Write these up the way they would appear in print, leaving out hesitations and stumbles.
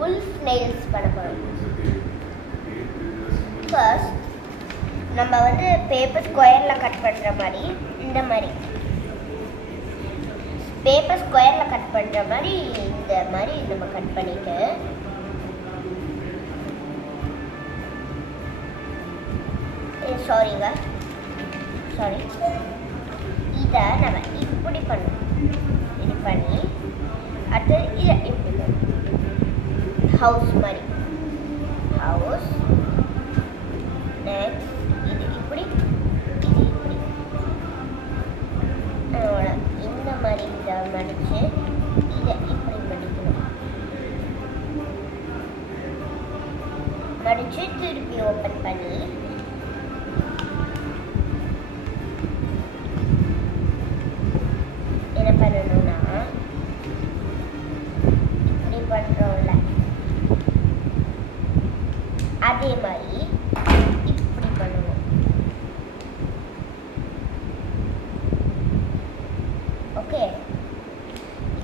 wolf nails பண்ண போகிறோம். First நம்ம வந்து பேப்பர் ஸ்கொயரில் கட் பண்ணுற மாதிரி இந்த மாதிரி பேப்பர் ஸ்கொயரில் கட் பண்ணுற மாதிரி இந்த மாதிரி நம்ம கட் பண்ணிட்டு சாரி இதை நம்ம இப்படி பண்ணணும். இது பண்ணி அடுத்து இதை இப்படி பண்ணணும். ஹவுஸ் மாதிரி ஹவுஸ் நெக்ஸ்ட் இது இப்படி இது இப்படி இந்த மாதிரி இதை மடித்து இதை இப்படி மடிக்கணும். மடித்து திருப்பி ஓப்பன் பண்ணி என்ன பண்ணணும்னா இப்படி பண்ணுறோம்ல அதே மாதிரி இப்படி பண்ணுவோம். ஓகே,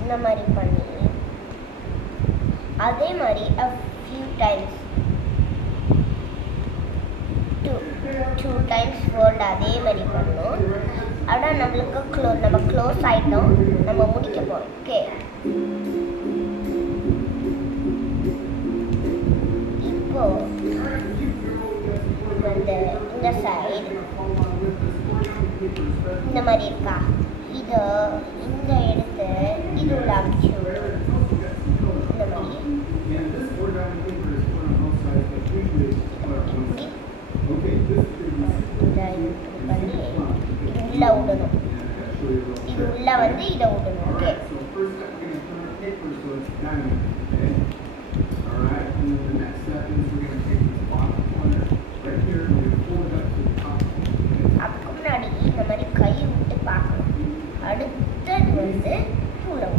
இந்த மாதிரி பண்ணி அதே மாதிரி a few times two times fold அதே மாதிரி பண்ணணும். அதான் நம்மளுக்கு நம்ம க்ளோஸ் ஆகிட்டோம். நம்ம முடிக்க போகிறோம். ஓகே, இப்போ இந்த சைடு இந்த மாதிரி இருக்கா, இதை இந்த எடுத்து இது உள்ள அமுச்சு இந்த மாதிரி உள்ள விடணும். இது உள்ள வந்து இதை விடணும். ஓகே, அதுக்கு முன்னாடி இந்த மாதிரி கை விட்டு பார்க்கணும். அடுத்தது வந்து கீழே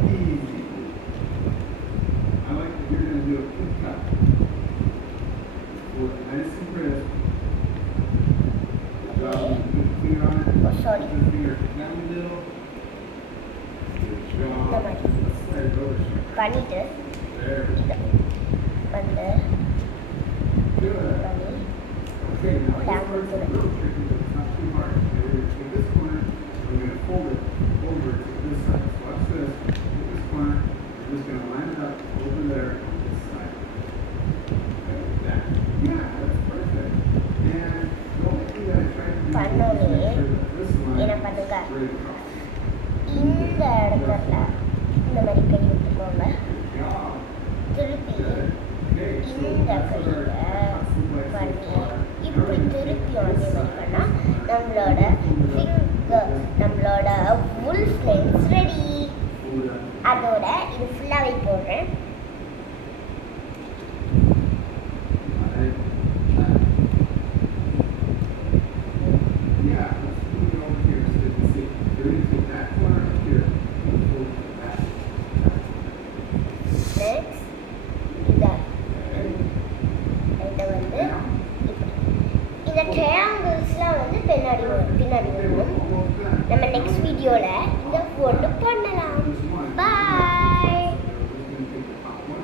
சாரி இந்த மாதிரி பண்ணிட்டு இதை வந்து பண்ணோன்னே என்ன பண்ணுங்க, இந்த இடத்துல இந்த மாதிரி கை விட்டுக்கோங்க. திருப்பி இந்த கையில் பண்ணி இப்படி திருப்பி அதே மாதிரி பண்ணால் நம்மளோட ஃபிங்கர் நம்மளோட wolf nails ரெடி. அதோட இது ஃபுல்லாகவே போடுறேன். இந்த ட்ரையாங்கிள்ஸ்லாம் வந்து பின்னாடி வரும். நம்ம நெக்ஸ்ட் வீடியோவில் இதை போட்டு பண்ணலாம்.